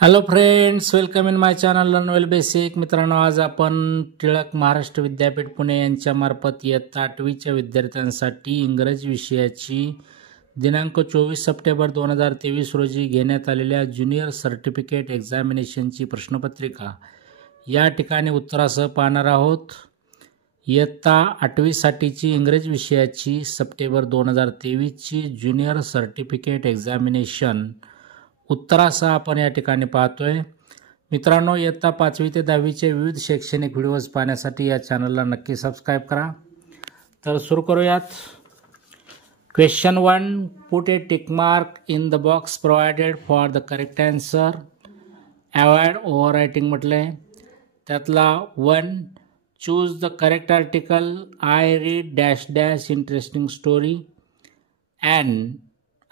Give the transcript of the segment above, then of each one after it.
Hello friends, welcome in my channel learn well basic. मित्रांनो, आज आपण टिळक महाराष्ट्र विद्यापीठ पुणे यांच्यामार्फत इयत्ता 8वीच्या विद्यार्थ्यांसाठी इंग्रजी विषयाची दिनांक 24 सप्टेंबर 2023 रोजी घेण्यात आलेल्या ज्युनियर सर्टिफिकेट एक्झामिनेशनची प्रश्नपत्रिका या ठिकाणी उत्तरासह पाहणार आहोत. इयत्ता 8वीसाठीची इंग्रजी विषयाची सप्टेंबर 2023ची ज्युनियर सर्टिफिकेट एक्झामिनेशन उत्तरासह आपण या ठिकाणी पाहतोय. मित्रांनो, इयत्ता 5वी ते 10वीचे विविध शैक्षणिक व्हिडिओज पाहण्यासाठी या चॅनलला नक्की सबस्क्राईब करा. तर सुरू करूयात. Question 1, put A tick mark in the box provided for the correct answer. Avoid over writing म्हटलंय. त्यातला 1, choose the correct article. I read dash dash interesting story. And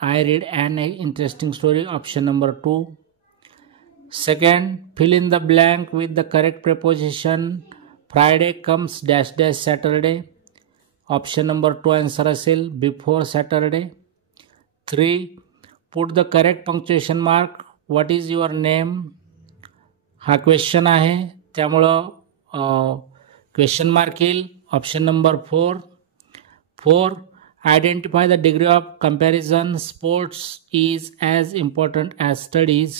I read an interesting story. Option number 2. Second, fill in the blank with the correct preposition. Friday comes dash dash Saturday. Option number 2 answer असेल before Saturday. 3, put the correct punctuation mark. What is your name? हा question आहे, त्यामुळं question mark येईल. Option number 4. Identify the degree of comparison. Sports is as important as studies.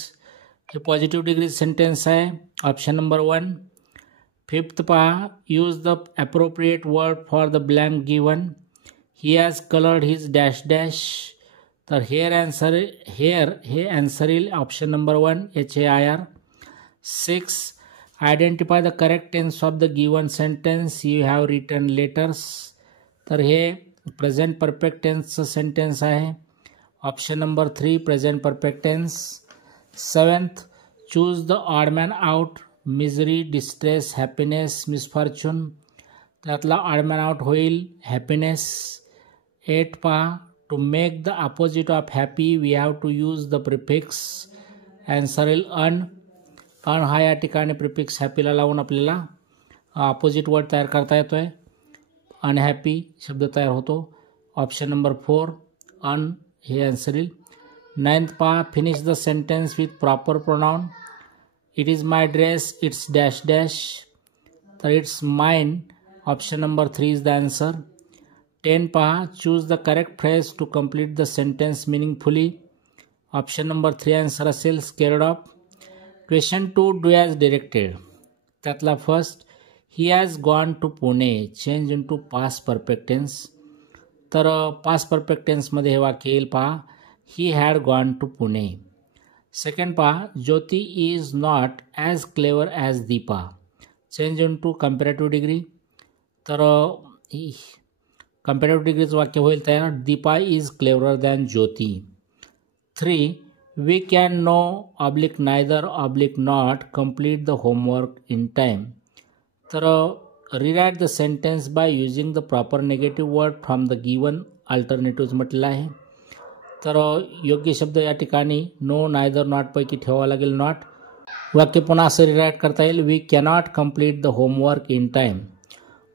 हे positive degree sentence आहे. Option number 1. 5th पहा, use the appropriate word for the blank given. He has colored his dash dash. तर here हे answer येईल option number 1 HAIR. 6, identify the correct tense of the given sentence. You have written letters. तर हे present perfect टेन्सचं sentence आहे. Option number 3 present perfect tense. 7th, choose the odd man out. Misery, distress, happiness, misfortune. त्यातला odd man out होईल happiness. 8 पहा, to make the opposite of happy we have to use the prefix. Answer येईल un. अन हा या ठिकाणी prefix हॅपीला लावून आपल्याला opposite word तयार करता येतोय. अनहॅपी शब्द तयार होतो. ऑप्शन नंबर 4 अन हे आन्सर येईल. 9th पहा, finish the sentence with proper pronoun. It is my dress. It's dash dash. तर it's mine. Option number 3 is the answer. 10 पहा, choose the correct phrase to complete the sentence meaningfully. Option number 3 answer असेल scared of. Question 2, do as directed. त्यातला first, he has gone to Pune. Change into past perfect tense. तर past perfect टेन्समध्ये हे वाक्य येईल पहा, ही had gone to Pune. Second पहा, Jyoti is not as clever as Deepa. Change into comparative degree. तर comparative डिग्रीचं वाक्य होईल तयार, Deepa is cleverer than Jyoti. 3, we can no oblique neither oblique not complete the homework in time. तर rewrite the sentence by using the proper negative word from the given alternatives म्हटलेलं आहे. तर योग्य शब्द या ठिकाणी नो, नायदर, नॉटपैकी ठेवावा लागेल नॉट. वाक्य पुन्हा असं रिराईट करता येईल, we cannot complete the homework in time.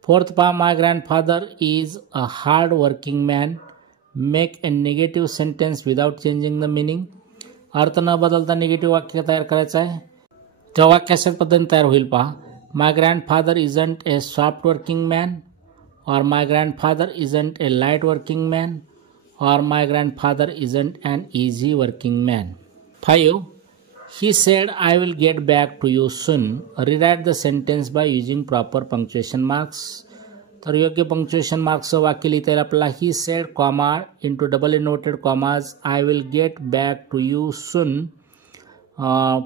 4th पहा, my grandfather is a hard working man. Make a negative sentence without changing the meaning. अर्थ न बदलता निगेटिव्ह वाक्य तयार करायचं आहे. त्या वाक्य अशाच पद्धतीने तयार होईल पहा, My grandfather isn't a soft working man, or my grandfather isn't a light working man, or my grandfather isn't an easy working man. 5, he said I will get back to you soon. Rewrite the sentence by using proper punctuation marks. तर योग्य punctuation मार्क्सचं वाक्य लिहिता येईल आपल्याला, he said comma into double inverted commas I will get back to you soon.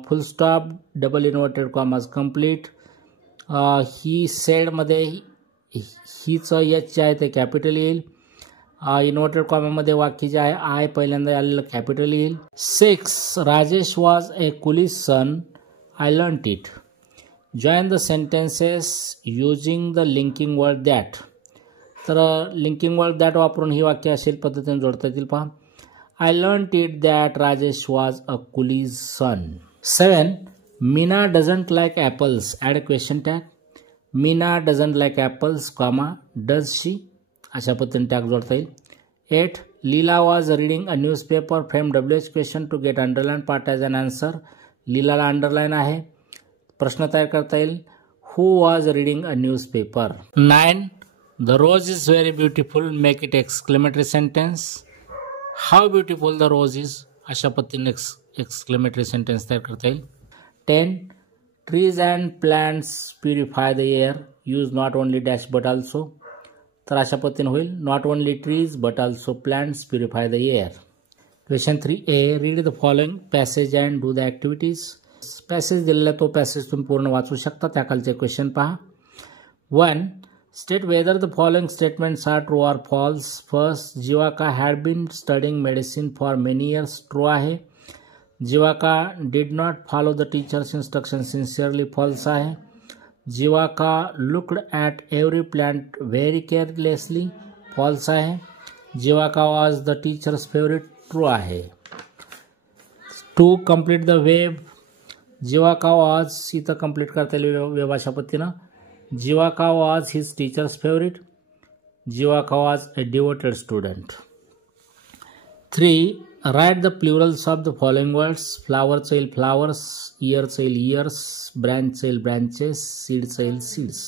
Full stop, double inverted commas complete. He सेडमध्ये हीचं H J आहे ते capital येईल. Inverted कॉमामध्ये वाक्य जे आहे आय पहिल्यांदा आलेलं कॅपिटल येईल. 6, Rajesh was a coolie's son. I learned it. Join the sentences using the linking word that. तर लिंकिंग वर्ड दॅट वापरून ही वाक्य अशा पद्धतीने जोडता येतील पहा, I learned it that Rajesh was a coolie's son. 7, Meena doesn't like apples. Add a question tag. Meena doesn't like apples, comma, does she? अशा पद्धतीने टॅग जोडता येईल. 8, Leela was reading a newspaper. Frame WH question to get underlined part as an answer. लिलाला underline आहे. प्रश्न तयार करता येईल. Who was reading a newspaper. 9. The rose is very beautiful, make it exclamatory sentence. How beautiful the rose is, अशा पद्धतीने exclamatory sentence तयार करता येईल. 10. Trees and plants purify the air, use not only dash but also. तर अशा पद्धतीने होईल. Not only trees but also plants purify the air. Question 3A. Read the following passage and do the activities. Passage दिलेला तो passage तुम्ही पूर्ण वाचू शकता. त्याखालचे क्वेश्चन पहा. 1. State whether the following statements are true or false. First, Jivaka had been studying medicine for many years. True आहे. Jivaka did not follow the teacher's instruction sincerely. False आहे. Jivaka looked at every plant very carelessly. False आहे. Jivaka was the teacher's favourite. True आहे. 2. Complete the web. Jivaka was, इथं complete करता येईल web अशा पद्धतीनं. Jivaka was his teacher's favourite. Jivaka was a devoted student. 3. Write the plurals of the following words. फ्लावरचं येईल flowers, इयरचं येईल इयर्स, ब्रँचचं येईल ब्रँचेस, सीडचं येईल seeds.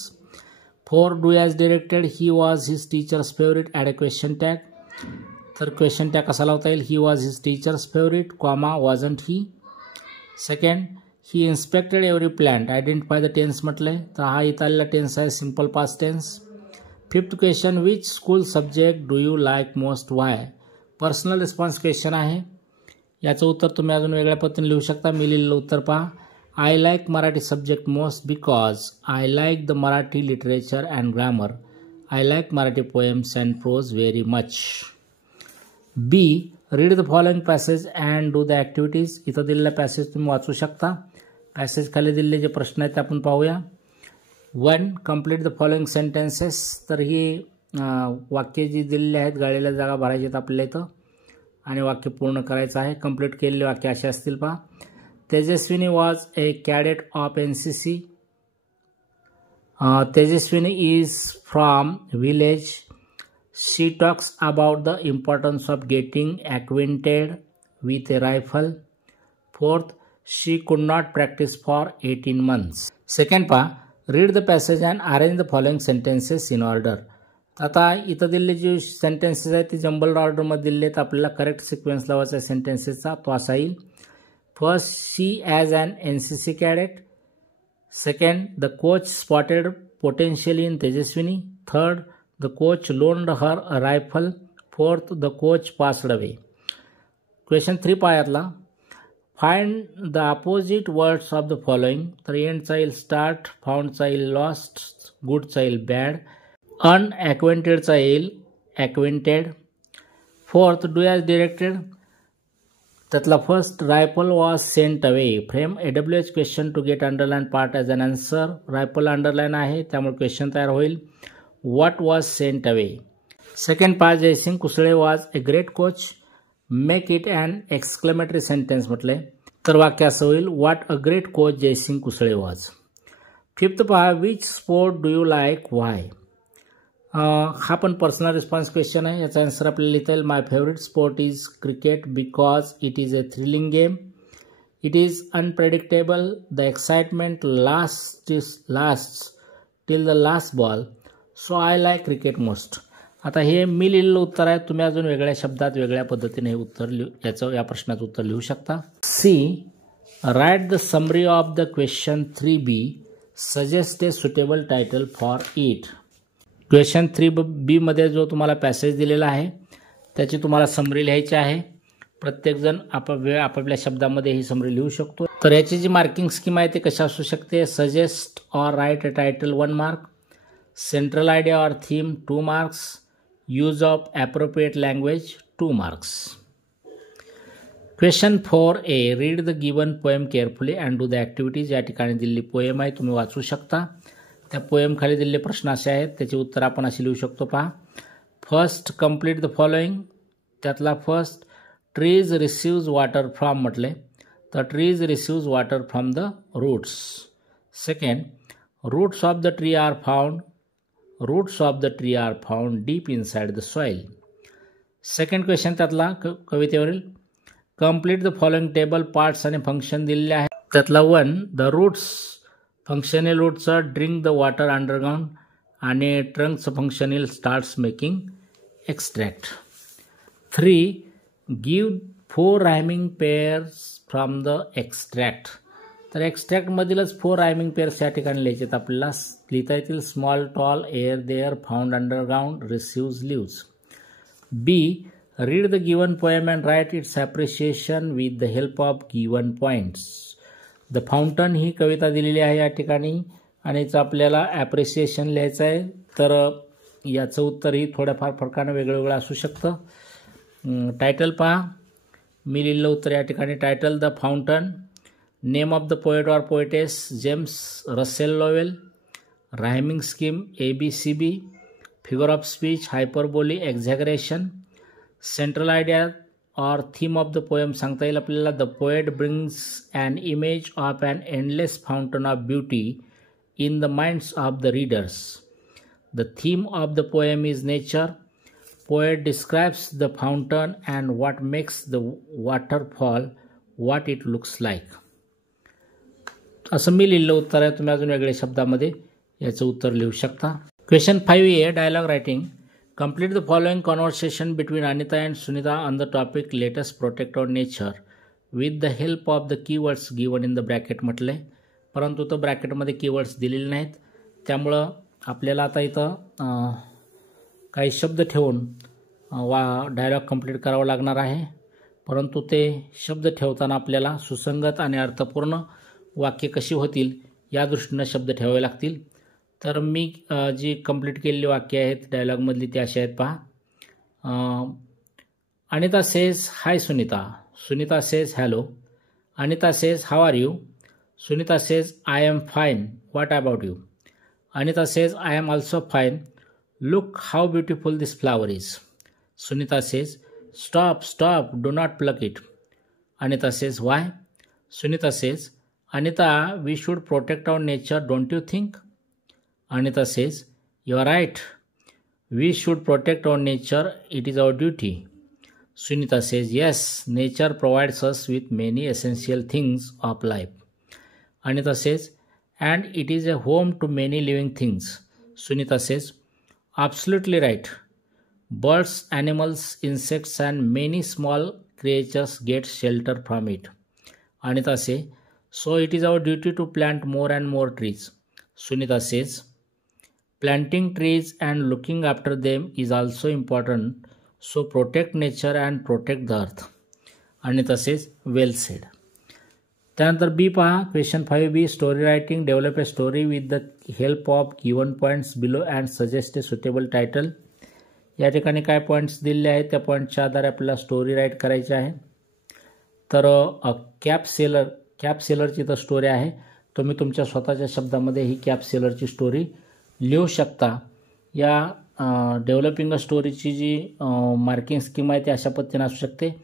4. Do as directed. He was his teacher's favourite. Add a question tag. तर question tag कसा लावता येईल. He was his teacher's favourite, comma wasn't he. 2. He inspected every plant. Identify the tense म्हटलंय, तर हा इथं आलेला टेन्स आहे simple past tense. 5th question, which school subject do you like most. Why. Personal response question आहे. याचं उत्तर तुम्ही अजून वेगळ्या पद्धतीने लिहू शकता. मी लिहिलेलं उत्तर पहा. I like Marathi subject most because I like the Marathi literature and grammar. I like Marathi poems and prose very much. B. Read the following passage and do the activities. इथं दिलेला पॅसेज तुम्ही वाचू शकता. पॅसेज खाली दिलेले जे प्रश्न आहेत ते आपण पाहूया. 1. Complete the following sentences. तर ही वाक्य जी दिलेली आहेत, गाळलेल्या जागा भरायच्या आहेत आपल्याला इथं आणि वाक्य पूर्ण करायचं आहे. कंप्लीट केलेले वाक्य असे असतील पहा. Tejaswini was a cadet of NCC. Tejaswini is from village. She talks about the importance of getting acquainted with a rifle. 4th, she could not practice for 18 months. Second part, read the passage and arrange the following sentences in order. आता इथं दिलेले जे sentences आहेत ते jumbled ऑर्डरमध्ये दिले आहेत. आपल्याला करेक्ट सिक्वेन्स लावायचा आहे सेंटेन्सेसचा, तो असा येईल. First, she as an NCC cadet. Second, the coach spotted potential in Tejaswini. Third, the coach loaned her a rifle. Fourth, the coach passed away. Question 3 पायातला. Find the opposite words of the following. तर end चा येईल start, found चा येईल lost, good चा येईल bad, unacquainted चा येईल acquainted. Fourth, do as directed. त्यातला first, rifle was sent away. Frame AWH question to get underlined part as an answer. rifle underline आहे त्यामुळे क्वेश्चन तयार होईल. What was sent away. Second part, Jaisingh Kusale was a great coach. Make it an exclamatory sentence म्हटले, तर वाक्य असं होईल. What a great coach Jaisingh Kusale was. 5th पहा, which sport do you like. Why. हा पण पर्सनल रिस्पॉन्स क्वेश्चन आहे. याचा आन्सर आपल्याला लिहिता येईल. My favourite sport is cricket because it is a thrilling game. It is unpredictable. The excitement lasts till the last ball. So I like cricket most. आता हे मी लिहिलेलं उत्तर आहे. तुम्ही अजून वेगळ्या शब्दात वेगळ्या पद्धतीने हे उत्तर या प्रश्नाचं उत्तर लिहू शकता. C. Write the summary of the question 3B. Suggest a suitable title for it. Question 3B मध्ये जो तुम्हाला पॅसेज दिलेला आहे त्याची तुम्हाला समरी लिहायची आहे. प्रत्येकजण आपापल्या शब्दामध्ये ही समरी लिहू शकतो. तर याची जी मार्किंग स्कीम आहे ते कशी असू शकते. Suggest or right a title 1 mark. Central idea or theme 2 marks. Use of appropriate language 2 marks. Question 4A. Read the given poem carefully and do the activities. या ठिकाणी दिलेली पोएम आहे, तुम्ही वाचू शकता. त्या पोएम खाली दिलेले प्रश्न असे आहेत, त्याचे उत्तर आपण असे लिहू शकतो पहा. First, complete the following. त्यातला first, trees receives water from म्हटले, तर trees receives water from the roots. Second, roots of the tree are found. Roots of the tree are found deep inside the soil. Second question त्यातला कवितेवरील. Complete the following table. Parts आणि function दिलेले आहे. त्यातला 1 the roots functional रूटचं drink the water underground आणि ट्रंकचं functional starts making extract. 3 give 4 rhyming pairs from the extract. तर एक्स्ट्रॅक्टमधीलच 4 रायमिंग पेअर्स या ठिकाणी लिहायचे आहेत आपल्याला. लिहिता येतील small tall air there found underground receives lives. B read the given poem and write its appreciation with the help of given points. The fountain ही कविता दिलेली आहे या ठिकाणी आणि याचं आपल्याला ॲप्रिशिएशन लिहायचं आहे. तर याचं उत्तरही थोड्याफार फरकानं वेगळं असू शकतं. टायटल पहा. मी लिहिलेलं उत्तर या ठिकाणी title the fountain. Name of the poet or poetess James Russell Lowell. Rhyming scheme ABCB. Figure of speech hyperbole exaggeration. Central idea or theme of the poem सांगता येईल आपल्याला. The poet brings an image of an endless fountain of beauty in the minds of the readers. The theme of the poem is nature. Poet describes the fountain and what makes the waterfall what it looks like. असं मी लिहिलेलं उत्तर आहे. तुम्ही अजून वेगळ्या शब्दामध्ये याचं उत्तर लिहू शकता. Question 5A dialogue writing. Complete the following conversation between Anita and Sunita on the topic let us protect our nature with the help of the keywords given in the bracket म्हटलं आहे. परंतु तो ब्रॅकेटमध्ये कीवर्ड्स दिलेले नाहीत. त्यामुळं आपल्याला आता इथं काही शब्द ठेवून डायलॉग कंप्लीट करावा लागणार आहे. परंतु ते शब्द ठेवताना आपल्याला सुसंगत आणि अर्थपूर्ण वाक्य कशी होतील या दृष्टीनं शब्द ठेवावे लागतील. तर मी जी कंप्लीट केलेली वाक्य आहेत डायलॉगमधली ती अशी आहेत पहा. Anita says hi Sunita. Sunita says hello. Anita says how are you. Sunita says I am fine. What about you. Anita says I am also fine. Look how beautiful this flower is. Sunita says, stop, stop, do not pluck it. Anita says, why? Sunita says, Anita, we should protect our nature, don't you think? Anita says, you are right. We should protect our nature, it is our duty. Sunita says, yes, nature provides us with many essential things of life. Anita says, and it is a home to many living things. Sunita says, absolutely right. Birds, animals, insects and many small creatures get shelter from it. Anita says, so it is our duty to plant more and more trees. Sunita says, planting trees and looking after them is also important. So protect nature and protect the earth. Anita says, well said. त्यानंतर बी पहा. Question 5B story writing. Develop a story with the help of given points below and suggest a suitable title. या ठिकाणी काय points दिलेले आहेत त्या पॉईंटच्या आधारे आपल्याला स्टोरी राईट करायची आहे. तर कॅप सेलरची तर स्टोरी आहे. तुम्ही तुमच्या स्वतःच्या शब्दामध्ये ही कॅप सेलरची स्टोरी लिहू शकता. या डेव्हलपिंग अ स्टोरीची जी मार्किंग स्कीम आहे ती अशा पद्धतीने असू शकते.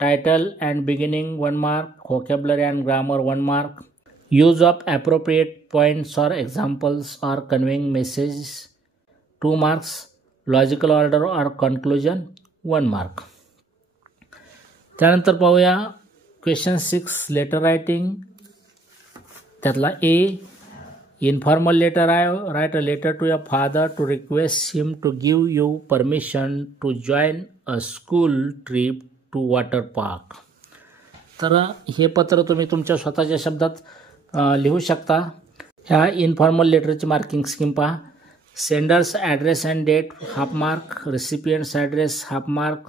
Title and beginning 1 mark, vocabulary and grammar 1 mark, use of appropriate points or examples or conveying messages 2 marks, logical order or conclusion 1 mark. त्यानंतर पाहूया क्वेश्चन 6 लेटर रायटिंग. त्यातला A इन्फॉर्मल लेटर आहे. Write a letter to your father to request him to give you permission to join a school trip to water park. तर हे पत्र तुम्ही तुमच्या स्वतःच्या शब्दात लिहू शकता. ह्या इन्फॉर्मल लेटरची मार्किंग स्कीम पहा. Sender's address and date half mark. Recipient's address half mark.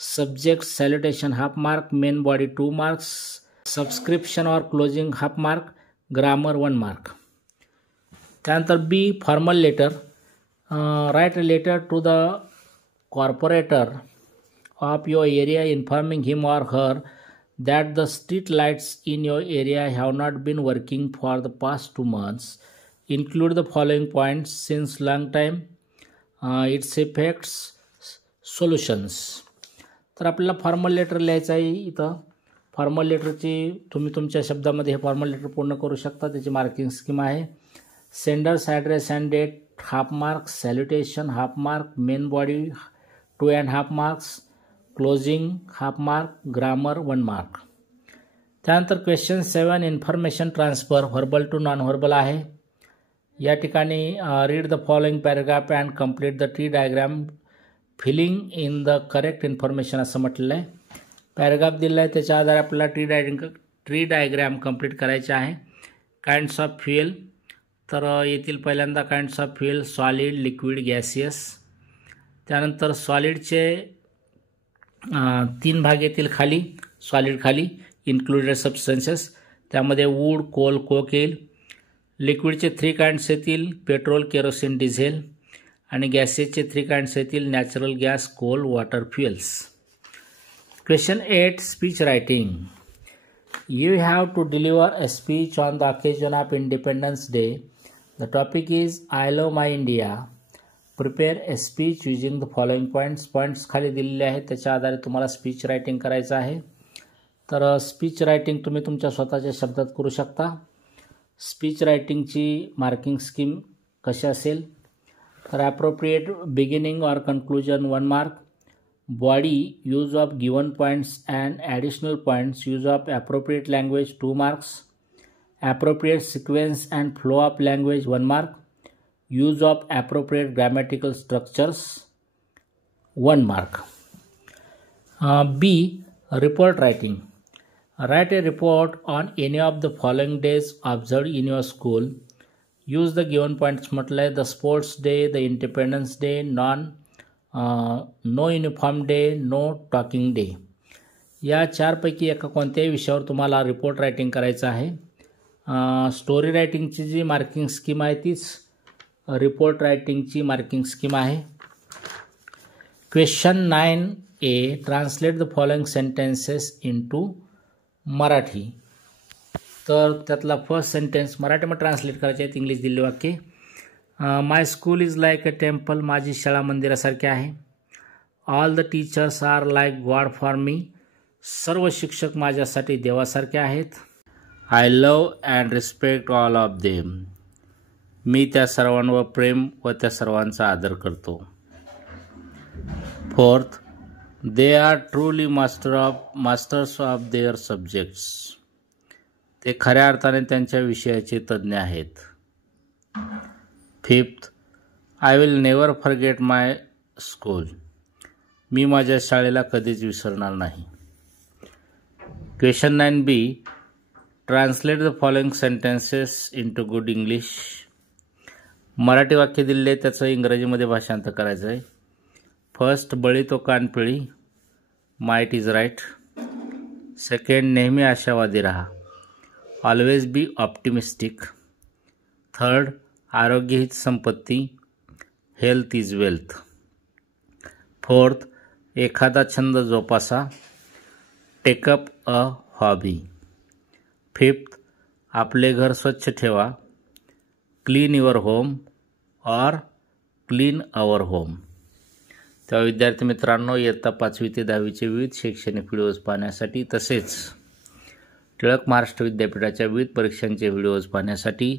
Subject salutation half mark. Main body 2 marks. Subscription or closing half mark. Grammar 1 mark. त्यानंतर B formal letter. Write a letter to the corporator of your area informing him or her that the street lights in your area have not been working for the past 2 months. Include the following points since long time, its effects, solutions. तर आपल्याला formal letter लिहायचं आहे. इथं formal लेटरची तुम्ही तुमच्या शब्दामध्ये हे formal letter पूर्ण करू शकता. त्याची मार्किंग स्कीम आहे. Sender's address and date half mark. Salutation half mark. Main body 2.5 marks. Closing half mark. Grammar 1 mark. त्यानंतर question 7 information transfer verbal to non verbal आहे. या ठिकाणी read the following paragraph and complete the tree diagram filling in the correct information असं म्हटलेलं आहे. Paragraph दिलेला आहे, त्याच्या आधारे आपल्याला ट्री डायग्राम कंप्लीट करायचे आहे. काइंड्स ऑफ फ्युएल, तर येथील पहिल्यांदा kinds of fuel solid, liquid, gaseous. त्यानंतर सॉलिडचे 3 भाग येतील खाली, सॉलिड खाली इन्क्लुडेड सबस्टन्सेस, त्यामध्ये वूड, कोल, कोक येईल. लिक्विडचे 3 काइंड्स येतील, पेट्रोल, केरोसिन, डिझेल. आणि गॅसेसचे 3 काइंड्स येतील, natural gas, coal, water, fuels. Question 8 speech writing. You have to deliver a speech on the occasion of Independence Day. The topic is I love my India. Prepare a speech using the following points. Points खाली दिलेले आहेत, त्याच्या आधारे तुम्हाला speech writing करायचं आहे. तर speech writing तुम्ही तुमच्या स्वतःच्या शब्दात करू शकता. स्पीच रायटिंगची मार्किंग स्कीम कशी असेल, तर appropriate beginning or conclusion 1 mark. Body, use of given points and additional points, use of appropriate language 2 marks. Appropriate sequence and flow of language 1 mark. Use of appropriate grammatical structures 1 mark. B. Report writing. Write a report on any of the following days observed in your school. Use the given points म्हटलं आहे, the sports day, the independence day, no uniform day, no talking day. या 4 पैकी एका कोणत्याही विषयावर तुम्हाला report writing करायचं आहे. स्टोरी रायटिंगची जी मार्किंग स्कीम आहे तीच रिपोर्ट रायटिंगची मार्किंग स्कीम आहे. Question 9A translate the following sentences into Marathi. तर त्यातला फर्स्ट सेंटेन्स मराठीमध्ये ट्रान्सलेट करायचे आहेत. इंग्लिश दिलेले वाक्य. My school is like a temple. माझी शाळा मंदिरासारखी आहे. All the teachers are like god for me. सर्व शिक्षक माझ्यासाठी देवासारखे आहेत. I love and respect all of them. मी त्या सर्वांवर प्रेम व त्या सर्वांचा आदर करतो. 4th, they are truly masters of their subjects. ते खऱ्या अर्थाने त्यांच्या विषयाचे तज्ज्ञ आहेत. 5th, I will never forget my school. मी माझ्या शाळेला कधीच विसरणार नाही. Question 9B translate the following sentences into good English. Marathi वाक्य दिलेले, त्याचं इंग्रजीमध्ये भाषांतर करायचं आहे. फर्स्ट, बळी तो कानपिळी. Might is right. सेकंड, नेहमी आशावादी राहा. Always be optimistic. थर्ड, आरोग्य हीच संपत्ती. Health is wealth. फोर्थ, एखादा छंद जोपासा. Take up a hobby. फिफ्थ, आपले घर स्वच्छ ठेवा. क्लीन युअर होम और क्लीन अवर होम. तेव्हा विद्यार्थी मित्रांनो, इयत्ता 5वी ते 10वीचे विविध शैक्षणिक व्हिडिओज पाहण्यासाठी तसेच टिळक महाराष्ट्र विद्यापीठाच्या विविध परीक्षांचे व्हिडिओज पाहण्यासाठी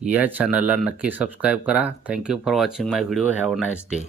या चॅनलला नक्की सबस्क्राईब करा. Thank you for watching my video. Have a nice day.